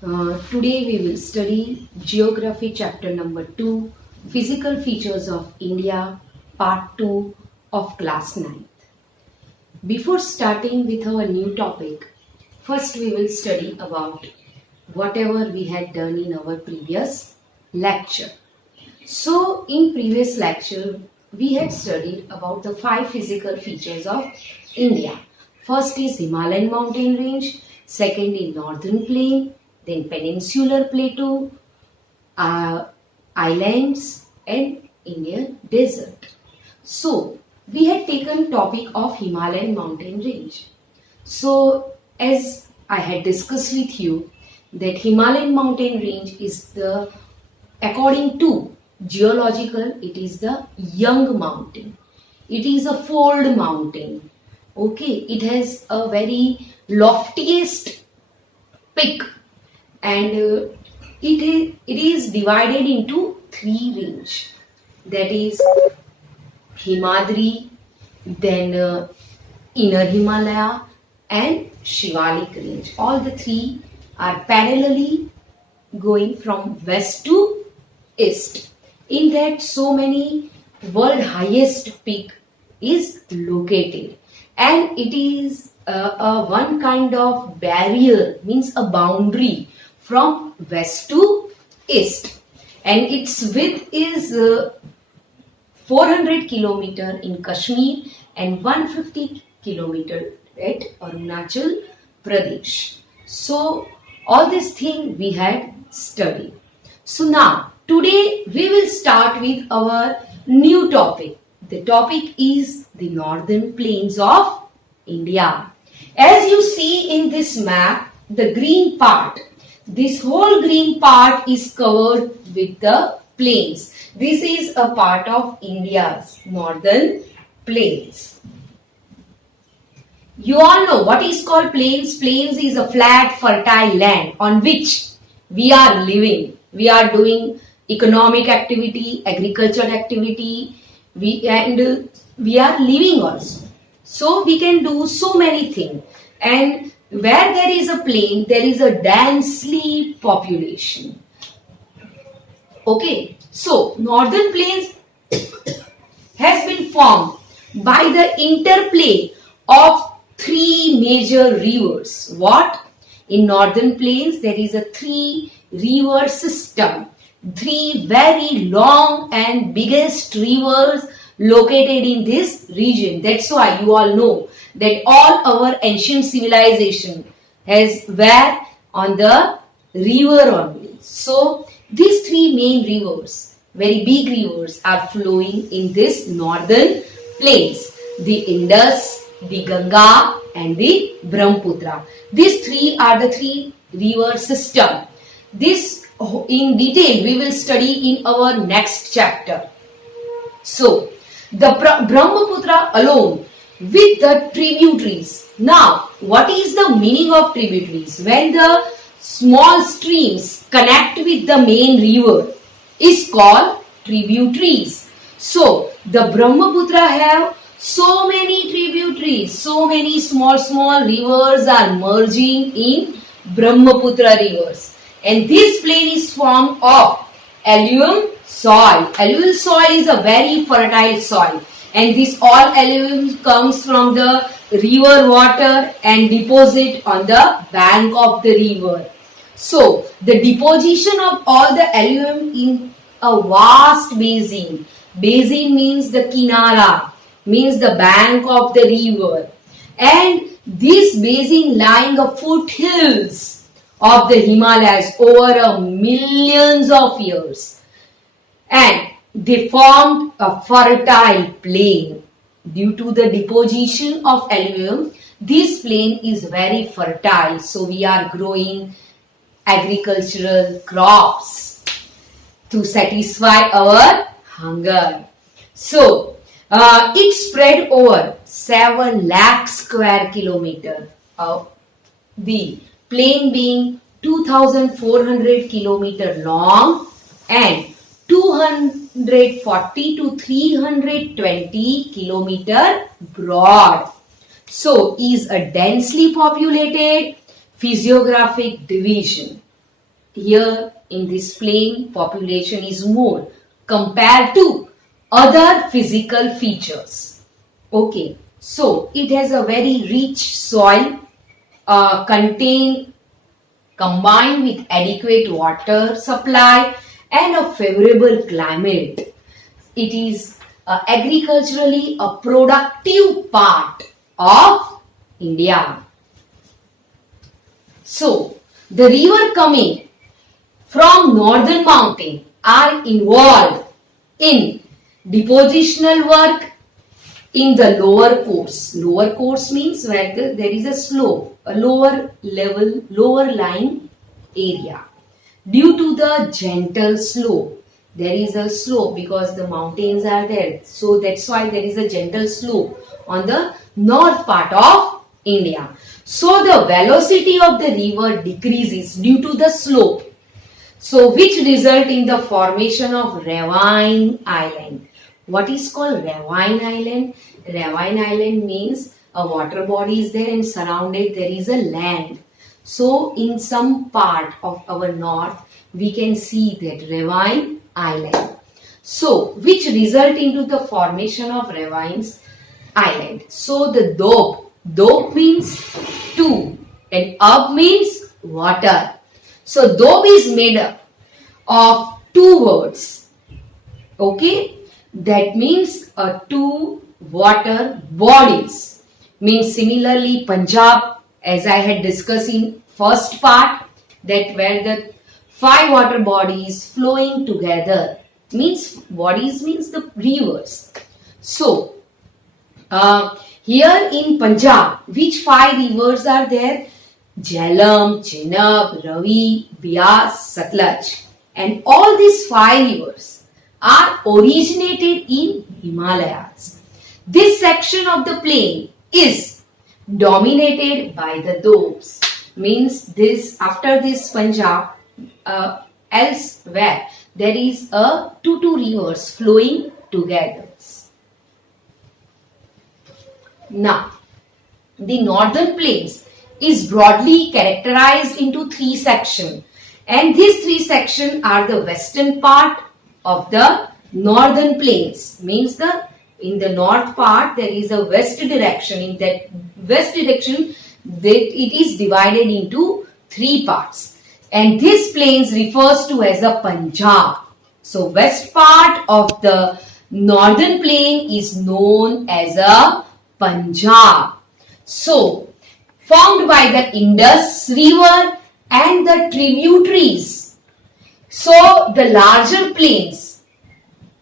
Today we will study Geography chapter number 2, Physical Features of India, part 2 of class 9th. Before starting with our new topic, first we will study about whatever we had done in our previous lecture. So in previous lecture, we had studied about the 5 physical features of India. First is Himalayan mountain range, second is northern plain, then peninsular plateau, islands and Indian desert. So we had taken topic of Himalayan mountain range. So as I had discussed with you that Himalayan mountain range is the, according to geological, it is the young mountain. It is a fold mountain. Okay, it has a very loftiest peak and it is divided into 3 range, that is Himadri, then Inner Himalaya and Shivalik range. All the 3 are parallelly going from west to east. In that, so many world highest peak is located, and it is a one kind of barrier, means a boundary from west to east, and its width is 400 kilometer in Kashmir and 150 kilometer at Arunachal Pradesh. So all this thing we had studied. So now today we will start with our new topic. The topic is the northern plains of India. As you see in this map, the green part, this whole green part is covered with the plains. This is a part of India's northern plains. You all know what is called plains. Plains is a flat, fertile land on which we are living. We are doing economic activity, agricultural activity, we are living also. So we can do so many things. And where there is a plain, there is a densely population. Okay, so northern plains has been formed by the interplay of 3 major rivers. What? In northern plains there is a 3 river system. 3 very long and biggest rivers located in this region. That's why you all know that all our ancient civilization were on the river only. So these 3 main rivers, very big rivers, are flowing in this northern plains. The Indus, the Ganga and the Brahmaputra. These 3 are the 3 river system. This in detail we will study in our next chapter. So the Brahmaputra alone with the tributaries. Now what is the meaning of tributaries? When the small streams connect with the main river is called tributaries. So the Brahmaputra have so many tributaries, so many small rivers are merging in Brahmaputra rivers. And this plain is formed of alluvium soil. Alluvial soil is a very fertile soil, and this all alluvium comes from the river water and deposit on the bank of the river. So the deposition of all the alluvium in a vast basin. Basin means the kinara, means the bank of the river, and this basin lying a foothills of the Himalayas over a millions of years, and they formed a fertile plain. Due to the deposition of alluvium, this plain is very fertile, so we are growing agricultural crops to satisfy our hunger. So it spread over 7 lakh square kilometer, the plain being 2,400 kilometer long and 240 to 320 kilometer broad. So is a densely populated physiographic division. here in this plain population is more compared to other physical features. Okay, so it has a very rich soil combined with adequate water supply and a favorable climate. It is agriculturally a productive part of India. So, the river coming from northern mountain are involved in depositional work in the lower course. Lower course means where there is a slope, a lower level, lower lying area. Due to the gentle slope, there is a slope because the mountains are there. So that's why there is a gentle slope on the north part of India. So the velocity of the river decreases due to the slope. So which result in the formation of ravine island. What is called ravine island? Ravine island means a water body is there and surrounded there is a land. So in some part of our north, we can see that ravine island. So which result into the formation of ravines island. So the doab means two and ab means water. So doab is made up of two words. Okay, that means two water bodies. Means similarly Punjab, as I had discussed in first part, that where the 5 water bodies flowing together means bodies means the rivers. So here in Punjab, which 5 rivers are there? Jhelum, Chenab, Ravi, Beas, Satluj. And all these 5 rivers are originated in Himalayas. This section of the plain is dominated by the doabs. Means this after this Punjab, elsewhere there is a two rivers flowing together. Now, the northern plains is broadly characterized into 3 sections, and these 3 sections are the western part of the northern plains. Means in the north part there is a west direction. In that west direction, it is divided into 3 parts, and this plains refers to as a Punjab. So west part of the northern plain is known as a Punjab. So formed by the Indus River and the tributaries. So the larger plains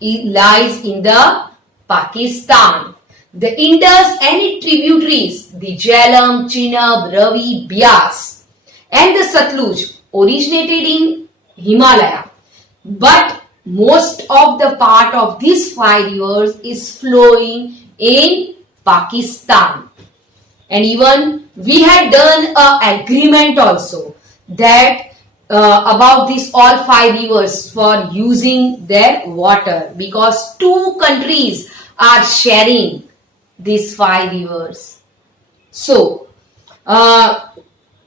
lies in the Pakistan. The Indus and its tributaries, the Jhelum, Chenab, Ravi, Beas and the Satluj originated in Himalaya. But most of the part of these 5 rivers is flowing in Pakistan. And even we had done an agreement also that about these all 5 rivers for using their water, because 2 countries are sharing these 5 rivers. So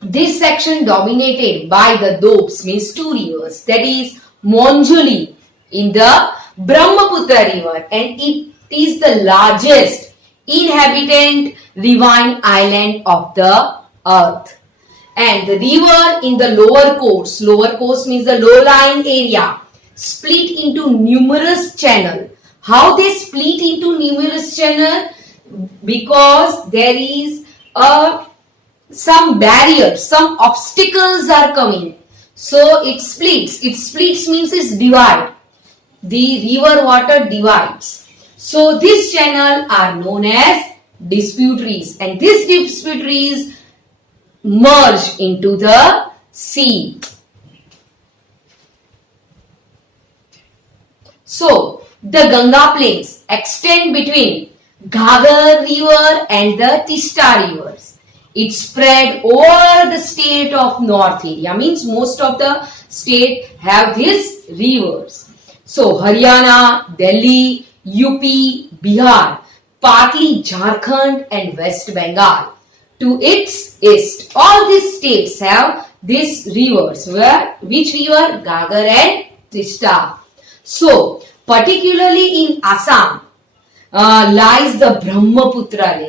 this section dominated by the doabs means 2 rivers, that is Monjuli in the Brahmaputra river, and it is the largest inhabitant ravine island of the earth. And the river in the lower course means the low-lying area, split into numerous channels. How they split into numerous channels? Because there is some barriers, some obstacles are coming. So it splits. It splits means it's divide. The river water divides. So this channel are known as disputaries, and these disputaries merge into the sea. So the Ganga plains extend between Ghaggar river and the Tista rivers. It spread over the state of north area, means most of the state have these rivers. So Haryana, Delhi, UP, Bihar, partly Jharkhand and West Bengal. To its east, all these states have these rivers. Which river? Gagar and Tista. So, particularly in Assam, lies the Brahmaputra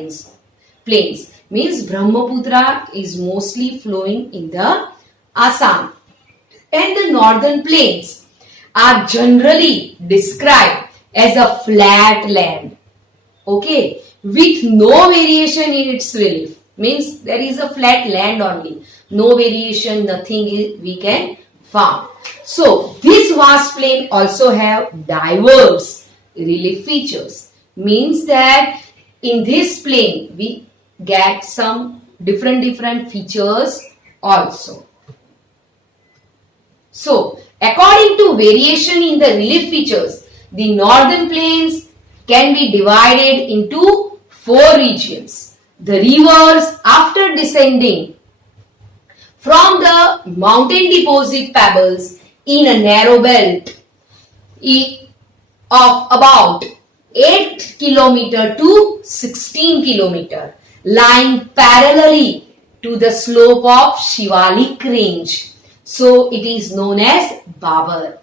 plains. Means Brahmaputra is mostly flowing in the Assam. And the northern plains are generally described as a flat land. Okay, with no variation in its relief. Means there is a flat land only. No variation, nothing we can farm. So, this vast plain also have diverse relief features. Means that in this plain we get some different features also. So, according to variation in the relief features, the northern plains can be divided into 4 regions. The rivers, after descending from the mountain deposit pebbles in a narrow belt of about 8 km to 16 km, lying parallelly to the slope of Shivalik range. So it is known as Babar.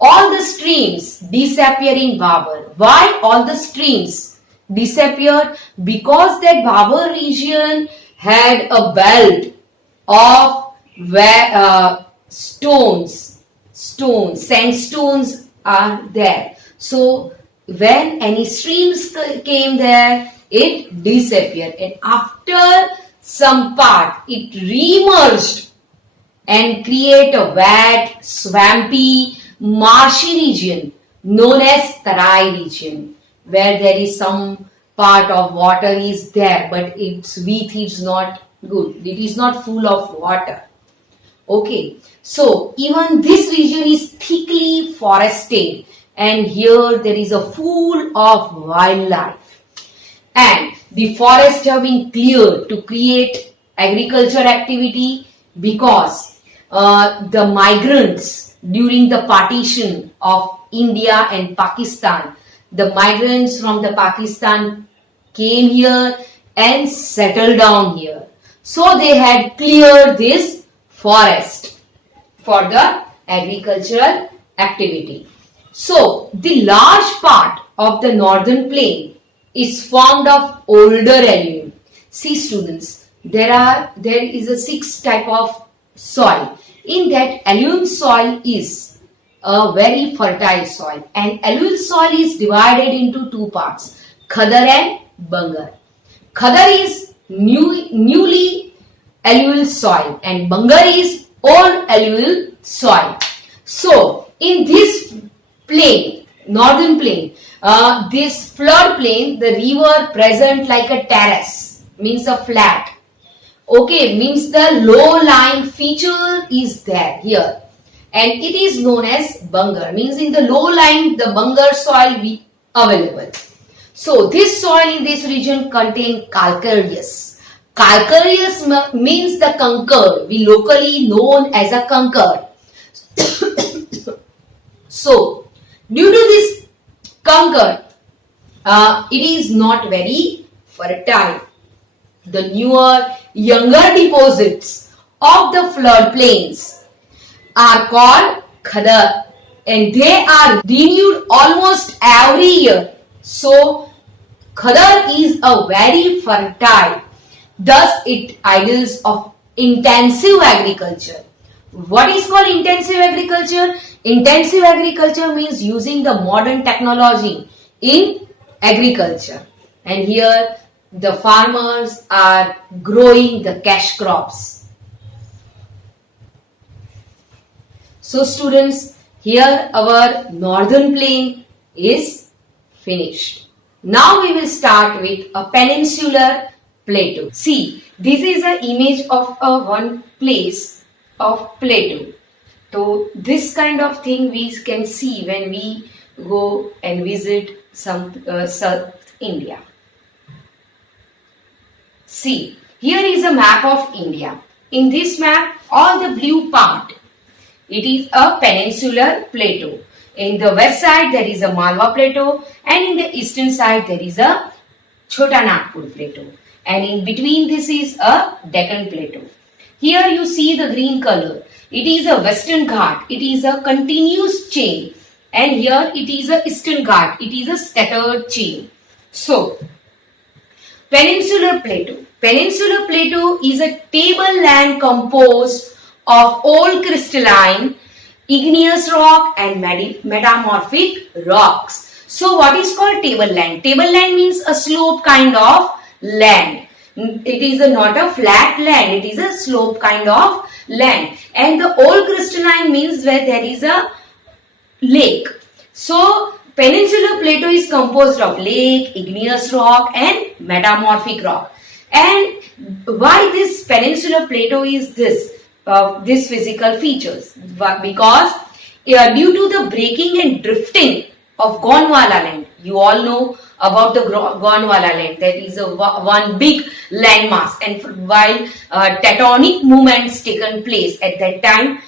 All the streams disappear in Babar. Why all the streams disappeared? Because that Babar region had a belt of sandstones are there. So when any streams came there, it disappeared, and after some part it remerged and create a wet, swampy, marshy region known as Tarai region, where there is some part of water is there, but its width is not good. It is not full of water. Okay, so even this region is thickly forested, and here there is a full of wildlife. And the forests have been cleared to create agriculture activity, because the migrants during the partition of India and Pakistan, the migrants from the Pakistan came here and settled down here. So they had cleared this forest for the agricultural activity. So the large part of the northern plain is formed of older alluvium. See students, there is a 6 type of soil. In that, alluvium soil is a very fertile soil, and alluvial soil is divided into 2 parts, Khadar and Bangar. Khadar is newly alluvial soil and Bangar is old alluvial soil. So in this plain, northern plain, this flood plain, the river present like a terrace, means a flat. Okay, means the low-lying feature is there here, and it is known as Bangar. Means in the low-lying, the Bangar soil be available. So this soil in this region contain calcareous. Calcareous means the conquered. We locally known as a conquered. So due to this conquered, it is not very fertile. The newer, younger deposits of the floodplains are called Khadar, and they are renewed almost every year. So Khadar is a very fertile. Thus it ideals of intensive agriculture. What is called intensive agriculture? Intensive agriculture means using the modern technology in agriculture. And here the farmers are growing the cash crops. So students, here our northern plain is finished. Now we will start with a peninsular plateau. See, this is an image of one place of plateau. So this kind of thing we can see when we go and visit some South India. See, here is a map of India. In this map, all the blue part, it is a peninsular plateau. In the west side, there is a Malwa plateau, and in the eastern side, there is a Chota Nagpur plateau. And in between, this is a Deccan plateau. Here you see the green color. It is a Western Ghat. It is a continuous chain. And here it is a Eastern Ghat. It is a scattered chain. So, Peninsular Plateau. Peninsular Plateau is a tableland composed of old crystalline, igneous rock and metamorphic rocks. So what is called tableland? Tableland means a slope kind of land. It is not a flat land. It is a slope kind of land. And the old crystalline means where there is a lake. So Peninsular Plateau is composed of lake, igneous rock and metamorphic rock. And why this Peninsular Plateau is this physical features? Because due to the breaking and drifting of Gondwana land, you all know about the Gondwana land, that is one big landmass, and while tectonic movements taken place at that time,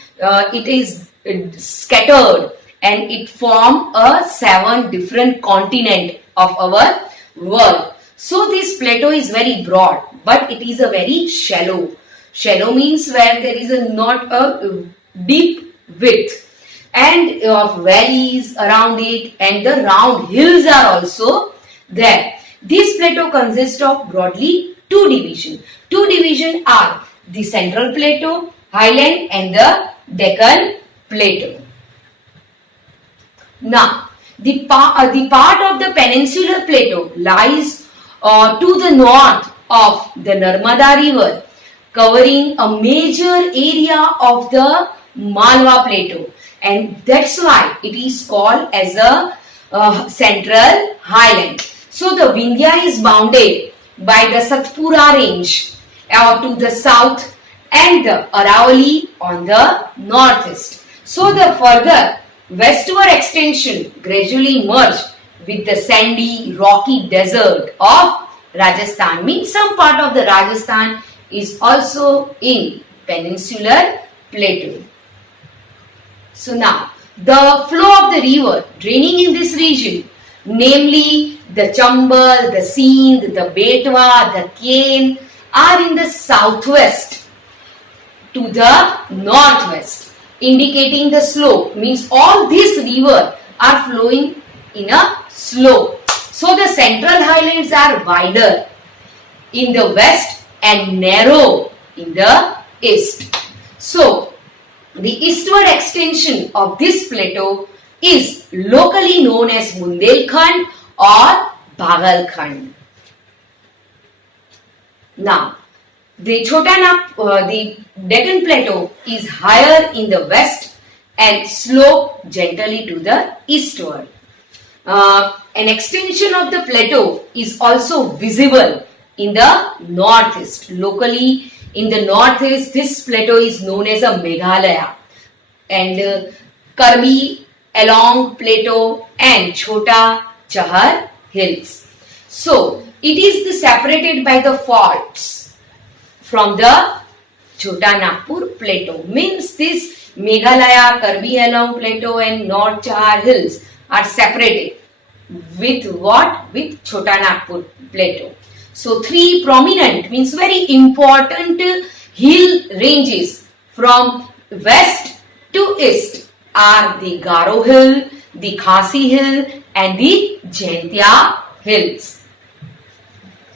it is scattered and it formed a 7 different continent of our world. So this plateau is very broad, but it is a very shallow. Shallow means where there is not a deep width, and of valleys around it, and the round hills are also there. This plateau consists of broadly 2 divisions. 2 divisions are the Central Plateau, Highland, and the Deccan Plateau. Now, the part of the Peninsular Plateau lies to the north of the Narmada River, covering a major area of the Malwa Plateau, and that's why it is called as a Central Highland. So the Vindhya is bounded by the Satpura range to the south and the Aravalli on the northeast. So the further westward extension gradually merged with the sandy, rocky desert of Rajasthan. Means some part of the Rajasthan is also in Peninsular Plateau. So now, the flow of the river draining in this region, namely the Chambal, the Sindh, the Betwa, the Ken, are in the southwest to the northwest, indicating the slope. Means all these rivers are flowing in a slope. So the Central Highlands are wider in the west and narrow in the east. So the eastward extension of this plateau is locally known as Bundelkhand or Baghalkhand. Now, the the Deccan Plateau is higher in the west and slope gently to the eastward. An extension of the plateau is also visible in the northeast. Locally in the northeast, this plateau is known as a Meghalaya, and Karbi Along Plateau and Chota Chahar Hills. So it is separated by the faults from the Chota Nagpur Plateau. Means this Meghalaya, Karbi Along Plateau and North Chahar Hills are separated with what? With Chota Nagpur Plateau. So 3 prominent, means very important hill ranges from west to east are the Garo Hill, the Khasi Hill and the Jaintia Hills.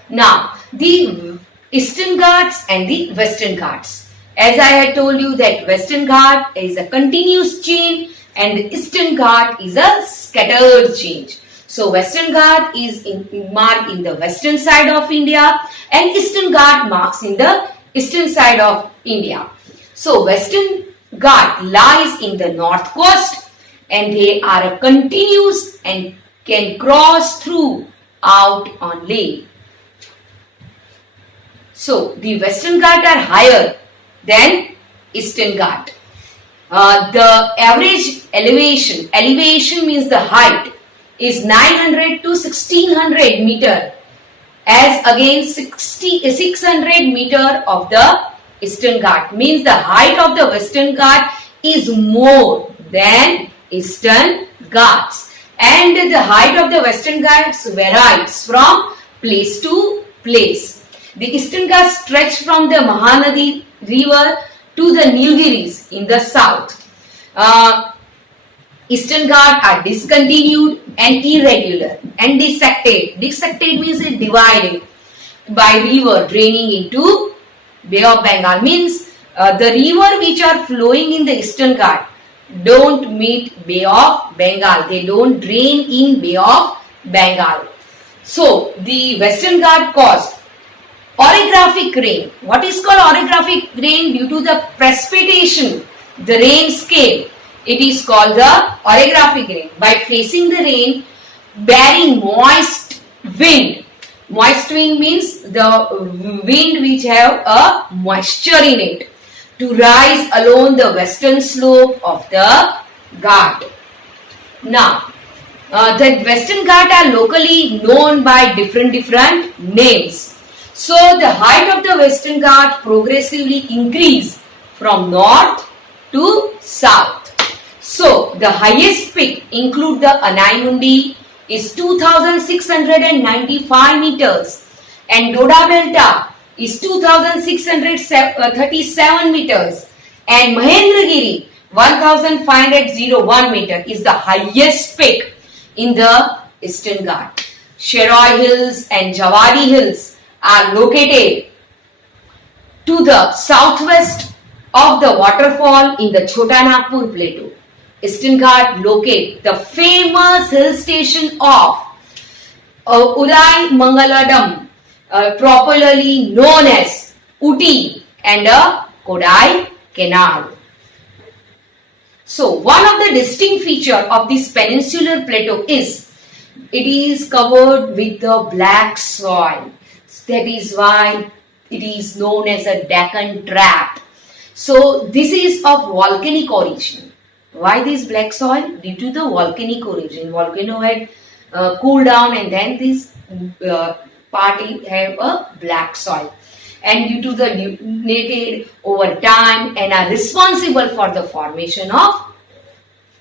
Now, the Eastern Ghats and the Western Ghats. As I had told you that Western Ghat is a continuous chain and the Eastern Ghat is a scattered chain. So Western Ghat is marked in the western side of India and Eastern Ghat marks in the eastern side of India. So Western Ghat lies in the north coast and they are continuous and can cross through out on lake. So the Western Ghat are higher than Eastern Ghat. The average elevation means the height, is 900 to 1600 meter as against 600 meter of the Eastern Ghat. Means the height of the Western Ghat is more than Eastern Ghats, and the height of the Western Ghats varies from place to place. The Eastern Ghats stretch from the Mahanadi River to the Nilgiris in the south. Eastern Ghat are discontinued and irregular and dissected. Dissected means it divided by river draining into Bay of Bengal. Means the river which are flowing in the Eastern Ghat don't meet Bay of Bengal. They don't drain in Bay of Bengal. So the Western Ghat caused orographic rain. What is called orographic rain? Due to the precipitation, the rain scale, it is called the orographic rain. By facing the rain, bearing moist wind. Moist wind means the wind which have a moisture in it, to rise along the western slope of the Ghat. Now, the Western Ghat are locally known by different names. So, the height of the Western Ghat progressively increase from north to south. So, the highest peak include the Anaimundi is 2695 meters and Doda Belta is 2637 meters and Mahendragiri 1501 meter is the highest peak in the Eastern Ghat. Sheroy Hills and Jawadi Hills are located to the southwest of the waterfall in the Chota Nagpur Plateau. Eastern Ghat locate the famous hill station of Uday Mangaladam, popularly known as Uti, and Kodai Canal. So, one of the distinct feature of this peninsular plateau is it is covered with the black soil. That is why it is known as a Deccan Trap. So, this is of volcanic origin. Why this black soil? Due to the volcanic origin. Volcano had cooled down and then this part have a black soil. And due to the nucleated over time and are responsible for the formation of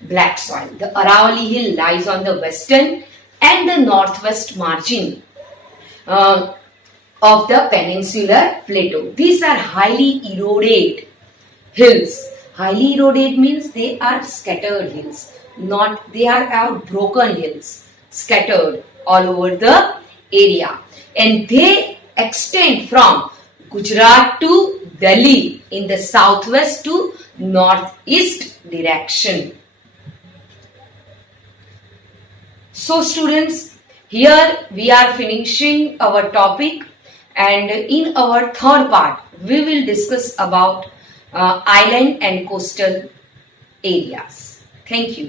black soil. The Aravali Hill lies on the western and the northwest margin of the peninsular plateau. These are highly eroded hills. Highly eroded means they are scattered hills, not they are broken hills, scattered all over the area, and they extend from Gujarat to Delhi in the southwest to northeast direction. So students, here we are finishing our topic, and in our third part we will discuss about island and coastal areas. Thank you.